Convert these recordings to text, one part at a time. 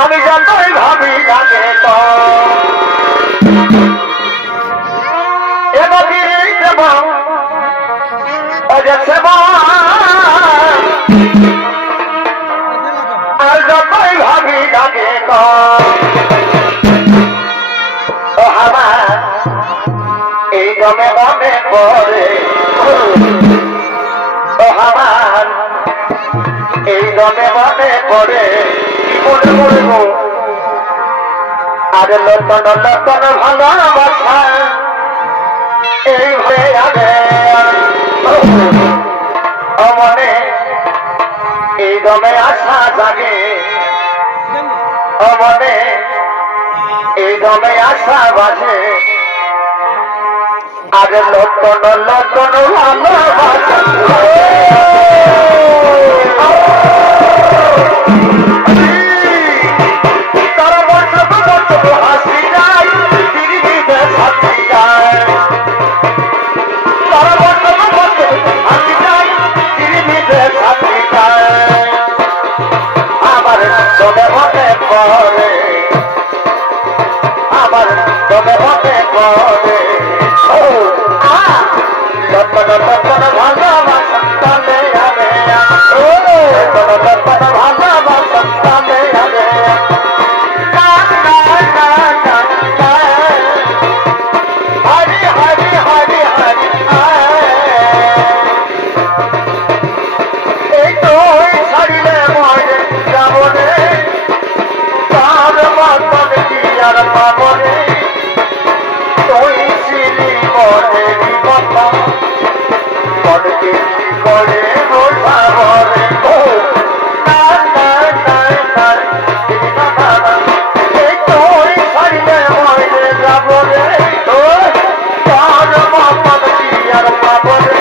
আমি যতই ভাবি লাগে তো আর যতই ভাবি লাগে তো আমার এই দমে মনে পড়ে আমার এই দমে মনে পড়ে কি মনে পড়ব আরে লতন লতন ভালোবাসা এই হয়ে যাবে মনে এই দমে আশা জাগে মনে এই দমে আশা বাজে আরে লতন লতন ভালোবাসা আমার তবে মনে পড়ে লতন লতন ভালোবাসা তবে হবে লতন লতন ভালোবাসা তবে হবে হরি হরি হরি হরি এই তো ছাড়িলে মরে যাব রে তার মতন কি আর পাব রে তুই ছিলি মনে কথা মনকে কি করে বোঝাব রে না না না না এই তুই ছাড়িলে মরে যাব রে তার মতন কি আর পাব রে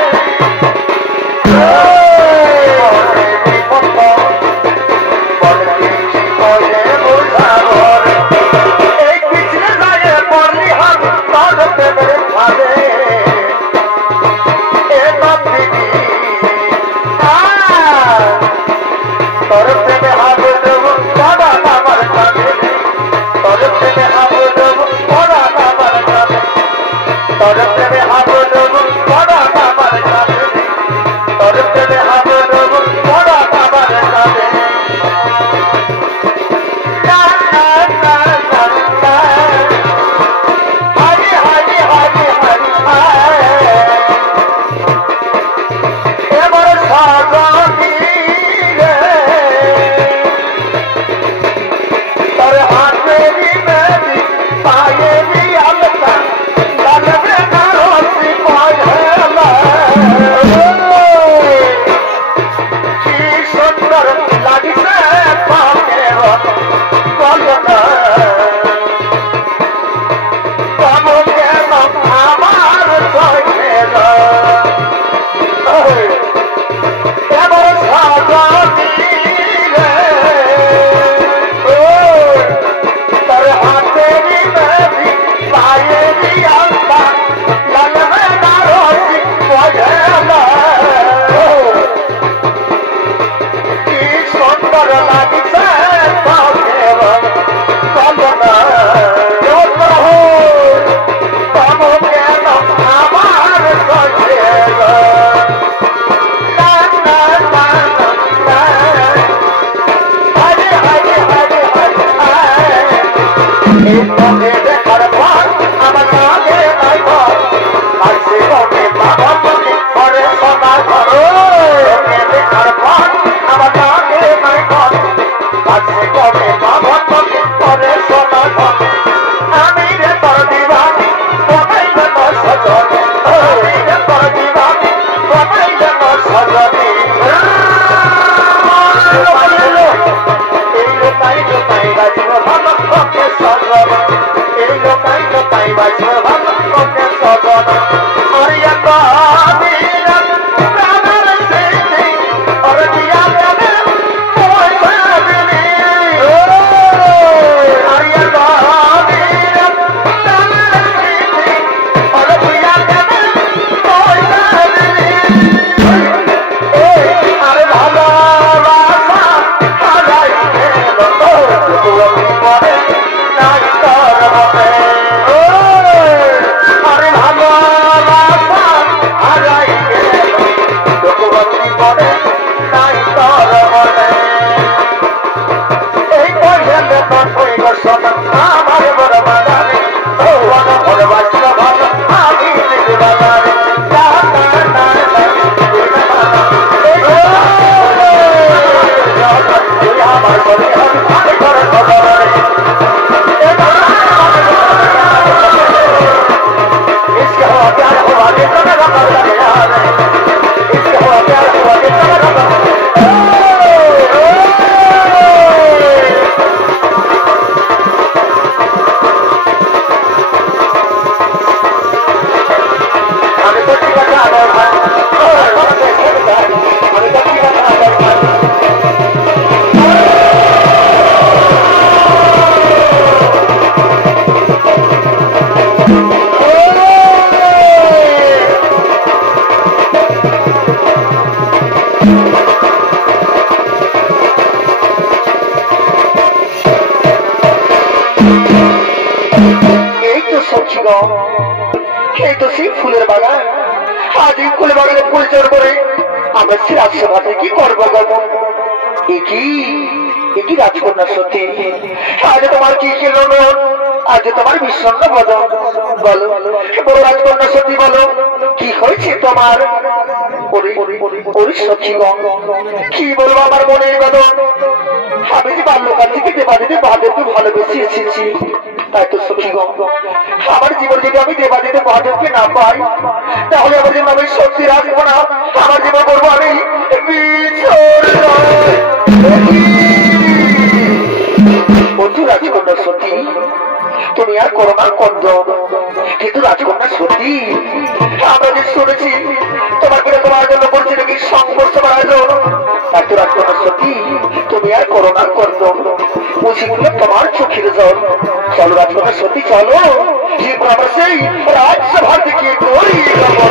সখীগণ, এই তো সেই ফুলের বাগান। আজ এই ফুলের বাগানে পরিচয় করে আমরা সে রাজসভাতে কি করবো গো? একই রাজকন্যা সত্যি, আজ তোমার কি ছিল? আজ তোমার বিষণ্ণ বদন, বলো বড় রাজকন্যা সত্যি, বলো কি হয়েছে তোমার? সখীগণ, কি বলবো আমার মনের বেদন। আমি যে বাল্যকাল থেকে দেবাদিতে মহাদেবকে ভালোবেসে এসেছি, তাই তো সখীগণ আমার জীবন যদি আমি দেবাদিতে মহাদেবকে না পাই, তাহলে আমার জীবন আমি সত্যি রাখবো না। আমার জীবন করবো আমি রাজকন্যা সত্যি, তুমি আর করো না কন্দ। কিন্তু রাজকন্যা সত্যি, আমরা যে শুনেছি তোমার করে তোমার জন্য বলছি নাকি সংঘর্ষ করার জন্য, তাই তো রাজকন্যা সত্যি তুমি আর করো না কন্দ। বুঝিগুলো তোমার চোখের জল। চলো রাজকন্যা সত্যি, চলো আমরা সেই রাজসভার দিকে দৌড়িয়ে যাবো।